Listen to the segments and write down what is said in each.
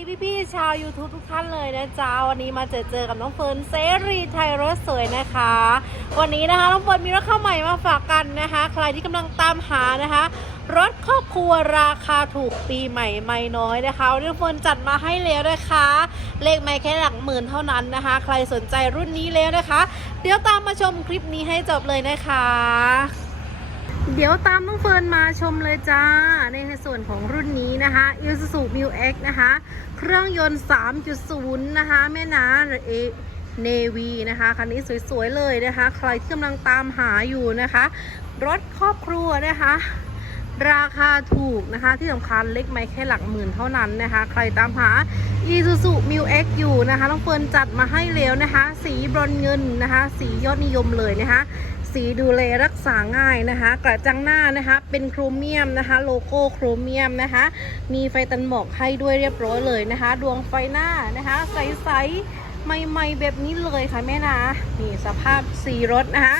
ดีพี่ๆชาว YouTube ทุกท่านเลยนะจ๊ะวันนี้มาเจอเจอกับน้องเฟิร์นเซรีไทยรถสวยนะคะ วันนี้นะคะน้องเฟิร์นมีรถเข้าใหม่มาฝากกันนะคะ ใครที่กำลังตามหานะคะ รถครอบครัวราคาถูกปีใหม่ไม่น้อยนะคะวันนี้น้องเฟิร์นจัดมาให้แล้วนะคะ เลขไม่แค่หลักหมื่นเท่านั้นนะคะ ใครสนใจรุ่นนี้แล้วนะคะ เดี๋ยวตามมาชมคลิปนี้ให้จบเลยนะคะ เดี๋ยวตามน้องเฟิร์นมาชมเลยจ้า ในส่วนของรุ่นนี้นะคะ Isuzu m u X นะคะ เครื่องยนต์ 3.0 นะคะ แม่นาเอเนวีนะคะ คันนี้สวยๆเลยนะคะ ใครที่กำลังตามหาอยู่นะคะ รถครอบครัวนะคะ ราคาถูกนะคะ ที่สำคัญเล็กไม่แค่หลักหมื่นเท่านั้นนะคะ ใครตามหา Isuzu m u X อยู่นะคะน้องเฟิร์นจัดมาให้แล้วนะคะ สีบรอนเงินนะคะ สียอดนิยมเลยนะคะ สีดูแลรักษาง่ายนะคะ กระจังหน้านะคะ เป็นโครเมียมนะคะ โลโก้โครเมียมนะคะ มีไฟตันหมอกให้ด้วยเรียบร้อยเลยนะคะ ดวงไฟหน้านะคะ ใสๆใหม่ๆแบบนี้เลยค่ะแม่นะนี่สภาพสีรถนะคะ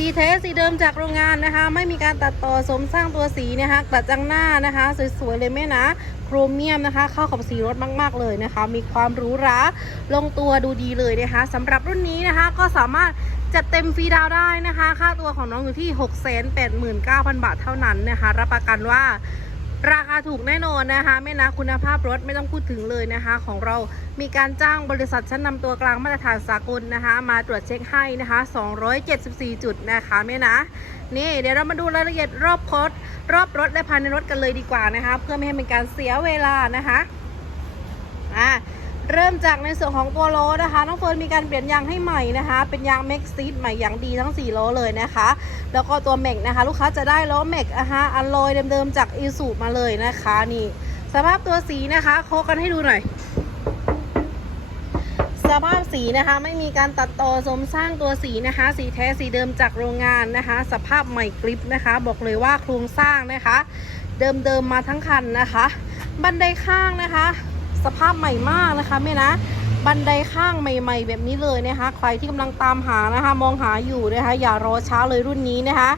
สีแท้สีเดิมจากโรงงานนะคะ ไม่มีการตัดต่อสมสร้างตัวสีนะคะกระจังหน้านะคะ สวยๆเลยแม่นะโครเมียมนะคะ เข้ากับสีรถมาก ๆ เลยนะคะ มีความหรูหราลงตัวดูดีเลยนะคะสำหรับรุ่นนี้นะคะก็สามารถจัดเต็มฟรีดาวได้นะคะ ค่าตัวของน้องอยู่ที่ 689,000 บาทเท่านั้นนะคะ รับประกันว่า ราคาถูกแน่นอนนะคะ ไม่นะคุณภาพรถไม่ต้องพูดถึงเลยนะคะ ของเรามีการจ้างบริษัทชั้นนำตัวกลางมาตรฐานสากลนะคะ มาตรวจเช็คให้นะคะ 274 จุดนะคะแม่นะ นี่เดี๋ยวเรามาดูรายละเอียดรอบคดรอบรถและภายในรถกันเลยดีกว่านะคะ เพื่อไม่ให้เป็นการเสียเวลานะคะอ่า เริ่มจากในส่วนของตัวล้อนะคะน้องเฟิร์นมีการเปลี่ยนยางให้ใหม่นะคะ เป็นยางแม็กซีดใหม่อย่างดีทั้ง4ล้อเลยนะคะ แล้วก็ตัวแม็กนะคะ ลูกค้าจะได้ล้อแม็กอะฮะอัลลอยเดิมๆจากอีซูมาเลยนะคะนี่สภาพตัวสีนะคะ โคกันให้ดูหน่อยสภาพสีนะคะไม่มีการตัดต่อสมสร้างตัวสีนะคะ สีแท้สีเดิมจากโรงงานนะคะ สภาพใหม่กริปนะคะ บอกเลยว่าโครงสร้างนะคะ เดิมๆมาทั้งคันนะคะ บันไดข้างนะคะ สภาพใหม่มากนะคะแม่นะบันไดข้างใหม่ ๆ แบบนี้เลยนะคะ ใครที่กำลังตามหานะคะ มองหาอยู่นะคะ อย่ารอช้าเลยรุ่นนี้นะคะ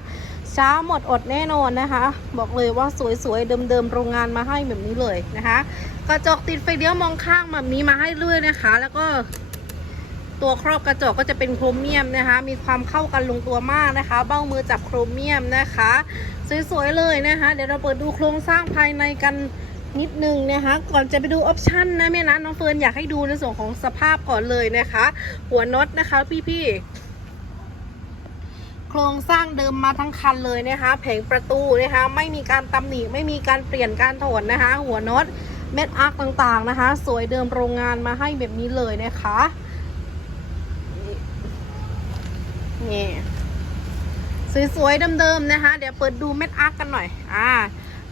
ช้าหมดอดแน่นอนนะคะ บอกเลยว่าสวยๆเดิมๆโรงงานมาให้แบบนี้เลยนะคะกระจกติดไฟเลี้ยวมองข้างแบบนี้มาให้ด้วยนะคะ แล้วก็ตัวครอบกระจกก็จะเป็นโครเมียมนะคะ มีความเข้ากันลงตัวมากนะคะ เบ้ามือจับโครเมียมนะคะ สวยๆเลยนะคะ เดี๋ยวเราเปิดดูโครงสร้างภายในกัน นิดนึงนะคะ ก่อนจะไปดูออปชันนะแม่นะน้องเฟิร์นอยากให้ดูในส่วนของสภาพก่อนเลยนะคะ หัวน็อตนะคะพี่ๆโครงสร้างเดิมมาทั้งคันเลยนะคะ แผงประตูนะคะ ไม่มีการตำหนิไม่มีการเปลี่ยนการถอดนะคะ หัวน็อตเม็ดอาร์คต่างๆนะคะ สวยเดิมโรงงานมาให้แบบนี้เลยนะคะนี่สวยๆเดิมๆนะคะ เดี๋ยวเปิดดูเม็ดอาร์คกันหน่อย อ่า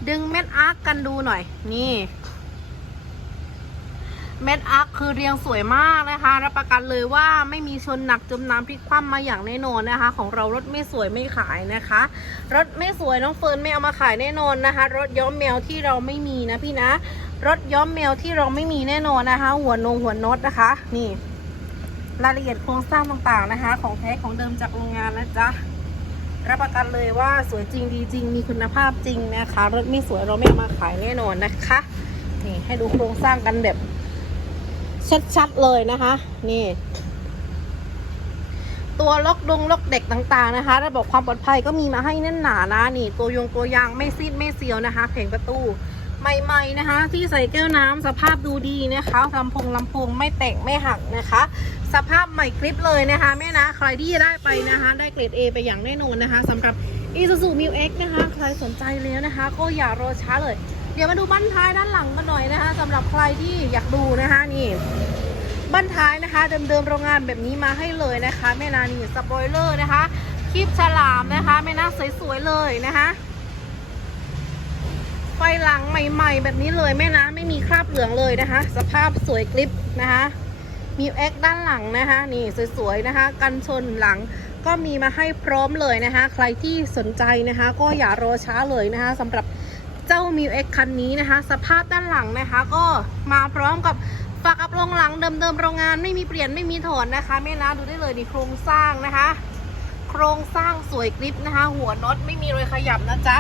ดึงเม็ดอาร์คกันดูหน่อย นี่ เม็ดอาร์คคือเรียงสวยมากนะคะ รับประกันเลยว่าไม่มีชนหนักจมน้ำพลิกคว่ำมาอย่างแน่นอนนะคะ ของเรารถไม่สวยไม่ขายนะคะ รถไม่สวยน้องเฟิร์นไม่เอามาขายแน่นอนนะคะ รถย้อมแมวที่เราไม่มีนะพี่นะ รถย้อมแมวที่เราไม่มีแน่นอนนะคะ หัวนงหัวน็อตนะคะ นี่ รายละเอียดโครงสร้างต่างๆนะคะ ของแท้ของเดิมจากโรงงานนะจ๊ะ รับประกันเลยว่าสวยจริงดีจริง มีคุณภาพจริงนะคะ รถไม่สวยเราไม่มาขายแน่นอนนะคะนี่ให้ดูโครงสร้างกันแบบชัดๆเลยนะคะ นี่ ตัวล็อกดงล็อกเด็กต่างๆนะคะ ระบบความปลอดภัยก็มีมาให้แน่นหนานะนี่ ตัวยงตัวยางไม่ซีดไม่เซียวนะคะแผงประตู ใหม่ๆนะคะ ที่ใส่แก้วน้ำสภาพดูดีนะคะลำโพงลำโพงไม่แตกไม่หักนะคะ สภาพใหม่คลิปเลยนะคะแม่นะใครที่ได้ไปนะคะ ได้เกรด A ไปอย่างแน่นอนนะคะสำหรับ Isuzu m u X นะคะ ใครสนใจแล้วนะคะ ก็อย่ารอช้าเลย เดี๋ยวมาดูบั้นท้ายด้านหลังกันหน่อยนะคะสำหรับใครที่อยากดูนะคะนี่บั้นท้ายนะคะ เดิมๆโรงงานแบบนี้มาให้เลยนะคะแม่นานี่สปอยเลอร์นะคะคลิปฉลามนะคะแม่นาสวยๆเลยนะคะ ไฟหลังใหม่ ๆ แบบนี้เลยแม่นะไม่มีคราบเหลืองเลยนะคะ สภาพสวยกริบนะคะมีเอ็กด้านหลังนะคะนี่สวยๆนะคะ กันชนหลังก็มีมาให้พร้อมเลยนะคะ ใครที่สนใจนะคะ ก็อย่ารอช้าเลยนะคะสำหรับเจ้า m ิวเอ็กคันนี้นะคะ สภาพด้านหลังนะคะ ก็มาพร้อมกับฝากับโรงหลังเดิมๆโรงงานไม่มีเปลี่ยนไม่มีถอนนะคะแม่นะดูได้เลยนี่โครงสร้างนะคะ โครงสร้างสวยกริบนะคะ หัวน็อตไม่มีรอยขยับนะจ๊ะ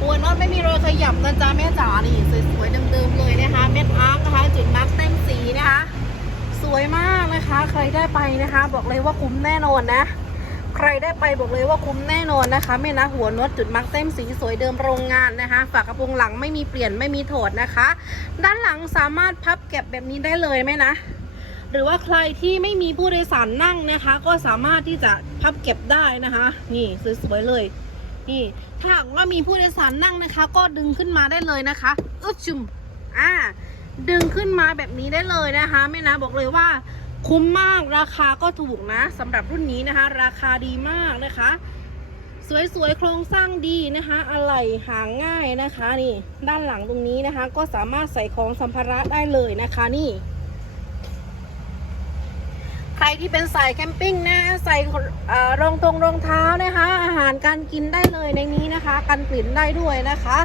หัวน็อตไม่มีรอยขยับนะจ๊ะแม่จ๋านี่สวยๆเดิมๆเลยนะคะ เม็ดอาร์คนะคะจุดมาร์กเต็มสีนะคะ สวยมากนะคะ ใครได้ไปนะคะ บอกเลยว่าคุ้มแน่นอนนะ ใครได้ไปบอกเลยว่าคุ้มแน่นอนนะคะแม่นะหัวน็อตจุดมาร์กเต็มสีสวยเดิมโรงงานนะคะ ฝากระโปรงหลังไม่มีเปลี่ยนไม่มีถอดนะคะ ด้านหลังสามารถพับเก็บแบบนี้ได้เลยไหมนะหรือว่าใครที่ไม่มีผู้โดยสารนั่งนะคะ ก็สามารถที่จะพับเก็บได้นะคะ นี่สวยๆเลย นี่ถ้าหากว่ามีผู้โดยสารนั่งนะคะ ก็ดึงขึ้นมาได้เลยนะคะอึ๊บชุมอ่าดึงขึ้นมาแบบนี้ได้เลยนะคะแม่นะบอกเลยว่าคุ้มมากราคาก็ถูกนะสำหรับรุ่นนี้นะคะ ราคาดีมากนะคะ สวยๆโครงสร้างดีนะคะ อะไหล่หางง่ายนะคะนี่ ด้านหลังตรงนี้นะคะ ก็สามารถใส่ของสัมภาระได้เลยนะคะนี่ ที่เป็นสายแคมปิ้งนะใส่รองทงรองเท้านะคะ อาหารการกินได้เลยในนี้นะคะ กันกลิ่นได้ด้วยนะคะ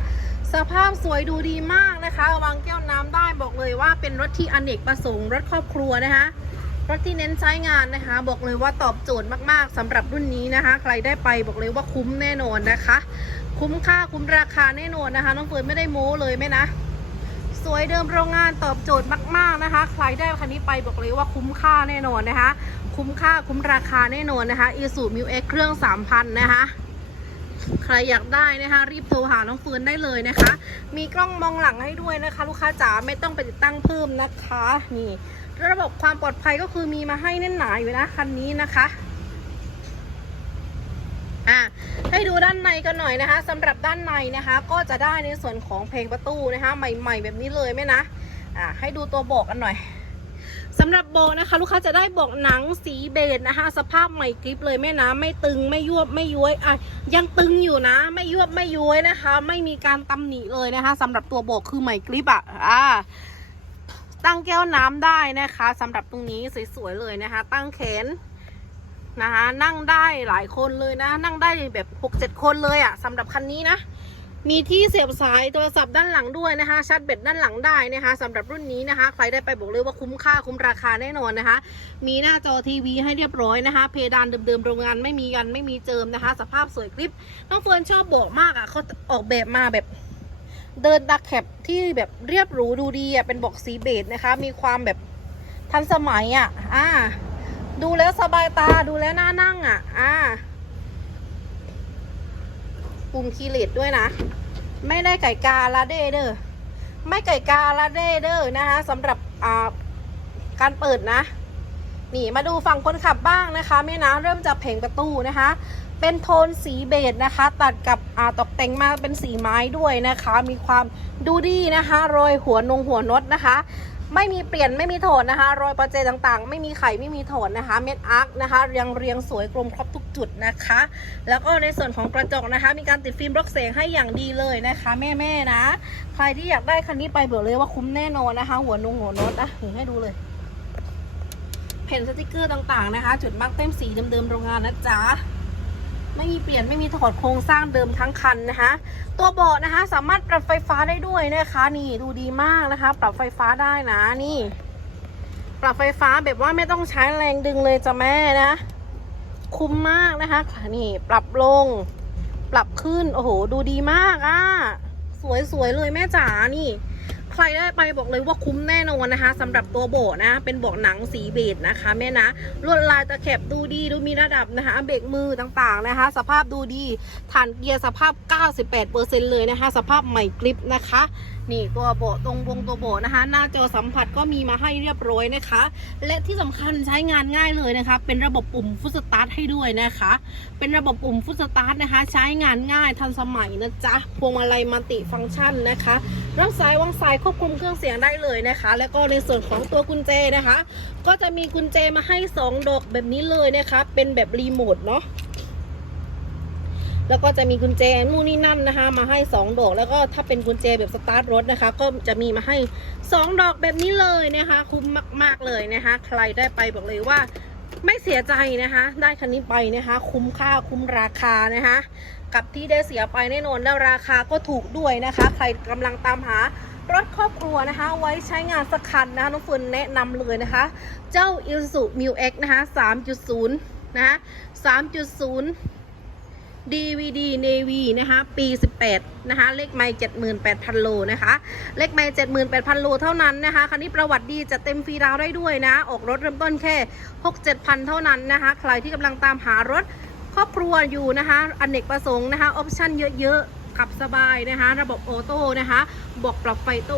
สภาพสวยดูดีมากนะคะวางแก้วน้ำได้บอกเลยว่าเป็นรถที่อเนกประสงค์รถครอบครัวนะคะรถที่เน้นใช้งานนะคะ บอกเลยว่าตอบโจทย์มากๆสำหรับรุ่นนี้นะคะ ใครได้ไปบอกเลยว่าคุ้มแน่นอนนะคะ คุ้มค่าคุ้มราคาแน่นอนนะคะน้องเฟิร์นไม่ได้โม้เลยไหมนะ สวยเดิมโรงงานตอบโจทย์มาก ๆนะคะ ใครได้คันนี้ไปบอกเลยว่าคุ้มค่าแน่นอนนะคะ คุ้มค่าคุ้มราคาแน่นอนนะคะอีซูมิวเอ็กเครื่อง 3,000 นะคะใครอยากได้นะคะ รีบโทรหาน้องเฟิร์นได้เลยนะคะ มีกล้องมองหลังให้ด้วยนะคะ ลูกค้าจ๋าไม่ต้องไปติดตั้งเพิ่มนะคะ นี่ ระบบความปลอดภัยก็คือมีมาให้แน่นหนาอยู่นะคันนี้นะคะ อะานในกันหน่อยนะคะสำหรับด้านในนะคะ ก็จะได้ในส่วนของเพลงประตูนะคะ ใหม่ ๆ แบบนี้เลยไหมนะอะให้ดูตัวบอกกันหน่อยสำหรับโบนะคะ ลูกค้าจะได้บอกหนังสีเบจนะคะ สภาพใหม่กริบเลยแม่นะไม่ตึงไม่ยวบไม่ย้วยอะยังตึงอยู่นะ ไม่ยวบไม่ย้วยนะคะ ไม่มีการตำหนิเลยนะคะสำหรับตัวโบอกคือใหม่กริบอะอ่าตั้งแก้วน้ำได้นะคะสำหรับตรงนี้สวยๆเลยนะคะ ตั้งแขน นะคะนั่งได้หลายคนเลยนะ นั่งได้แบบหกเจ็ดคนเลยอะ่ะสำหรับคันนี้นะ มีที่เสียบสายโทรศัพท์ด้านหลังด้วยนะคะชาร์จแบตด้านหลังได้นะคะสำหรับรุ่นนี้นะคะ ใครได้ไปบอกเลยว่าคุ้มค่าคุ้มราคาแน่นอนนะคะ มีหน้าจอทีวีให้เรียบร้อยนะคะ เพดานเดิมๆโรงงานไม่มีกันไม่มีเจิมนะคะ สภาพสวยกริบน้องเฟิร์นชอบบอกมากอะ่ะเขาออกแบบมาแบบเดินดักแคปที่แบบเรียบหรูดูดีอะเป็นบอกสีเบจนะคะ มีความแบบทันสมัยอะอ่า ดูแล้วสบายตาดูแล้วน่านั่งอะ อ่า ปุ่มคีเลดด้วยนะ ไม่ได้ไก่กาลาเดเด้อไม่ไก่กาลาเดเด้อนะคะสำหรับอ่าการเปิดนะ นี่มาดูฝั่งคนขับบ้างนะคะแม่นะเริ่มจากเพงประตูนะคะ เป็นโทนสีเบจนะคะ ตัดกับอ่าตกแต่งมาเป็นสีไม้ด้วยนะคะ มีความดูดีนะคะรอยหัวนงหัวน็อตนะคะ ไม่มีเปลี่ยนไม่มีถอดนะคะ รอยประเจต่างๆ ไม่มีไข่ไม่มีถอดนะคะ เม็ดอาร์คนะคะเรียงเรียงสวยกลมครบทุกจุดนะคะ แล้วก็ในส่วนของกระจกนะคะ มีการติดฟิล์มบล็อกเสียงให้อย่างดีเลยนะคะ แม่ๆนะ ใครที่อยากได้คันนี้ไปเบอกเลยว่าคุ้มแน่นอนนะคะ หัวนุงหัวน็อตอะนี่ให้ดูเลยแผ่นสติกเกอร์ต่างๆนะคะ จุดมาร์กเต็มสีเดิมๆโรงงานนะจ๊ะ ไม่มีเปลี่ยนไม่มีถอดโครงสร้างเดิมทั้งคันนะคะ ตัวเบาะนะคะ สามารถปรับไฟฟ้าได้ด้วยนะคะ นี่ดูดีมากนะคะ ปรับไฟฟ้าได้นะนี่ ปรับไฟฟ้าแบบว่าไม่ต้องใช้แรงดึงเลยจ้ะแม่นะ คุ้มมากนะคะนี่ปรับลง ปรับขึ้นโอ้โหดูดีมากอะสวยๆเลยแม่จ๋านี่ ใครได้ไปบอกเลยว่าคุ้มแน่นอนนะคะสำหรับตัวโบนะ เป็นเบหนังสีเบจนะคะแม่นะลวดลายตะแคบดูดีดูมีระดับนะคะเบรกมือต่างๆนะคะ สภาพดูดีฐานเกียร์สภาพ 98%เลยนะคะ สภาพใหม่กริปนะคะ นี่ตัวโบตรงวงตัวโบนะคะ หน้าจอสัมผัสก็มีมาให้เรียบร้อยนะคะ และที่สำคัญใช้งานง่ายเลยนะคะ เป็นระบบปุ่มฟุตสตาร์ทให้ด้วยนะคะ เป็นระบบปุ่มฟุตสตาร์ทนะคะ ใช้งานง่ายทันสมัยนะจ๊ะพวงมาลัยมัลติฟังก์ชันนะคะ รับสายวางสายควบคุมเครื่องเสียงได้เลยนะคะ แล้วก็ในส่วนของตัวกุญแจนะคะ ก็จะมีกุญแจมาให้ 2 ดอกแบบนี้เลยนะคะ เป็นแบบรีโมทเนาะแล้วก็จะมีกุญแจนู่นนี่นั่นนะคะ มาให้ 2 ดอก แล้วก็ถ้าเป็นกุญแจแบบสตาร์ทรถนะคะ ก็จะมีมาให้ 2 ดอกแบบนี้เลยนะคะ คุ้มมาก ๆเลยนะคะ ใครได้ไปบอกเลยว่า ไม่เสียใจนะคะ ได้คันนี้ไปนะคะ คุ้มค่าคุ้มราคานะคะ กับที่ได้เสียไปแน่นอนแล้วราคาก็ถูกด้วยนะคะ ใครกำลังตามหารถครอบครัวนะคะ ไว้ใช้งานสักคันนะคะน้องเฟิร์นแนะนำเลยนะคะ เจ้า i s u m i l X นะคะ3.0 นะคะ3.0 DVD Navy นะคะปี 18 นะคะ เลขไม่ 78,000 โลนะคะ เลขไม่ 78,000 โลเท่านั้นนะคะ คันนี้ประวัติดีจะเต็มฟรีดาวได้ด้วยนะ ออกรถเริ่มต้นแค่ 6-7,000 เท่านั้นนะคะ ใครที่กำลังตามหารถครอบครัวอยู่นะคะอเนกประสงค์นะคะ ออปชั่นเยอะๆ ขับสบายนะคะ ระบบออโต้นะคะบอกปรับไฟโต้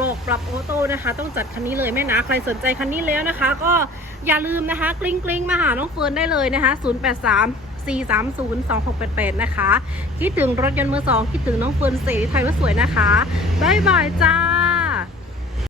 บอกปรับออโต้นะคะ ต้องจัดคันนี้เลยแม่นะใครสนใจคันนี้แล้วนะคะ ก็อย่าลืมนะคะ กลิ้งกลิ้งๆมาหาน้องเฟิร์นได้เลยนะคะ 083 430 2688 นะคะ คิดถึงรถยนต์มือสองคิดถึงน้องเฟิร์นเสรีไทยว่าสวยนะคะ บ๊ายบายจ้า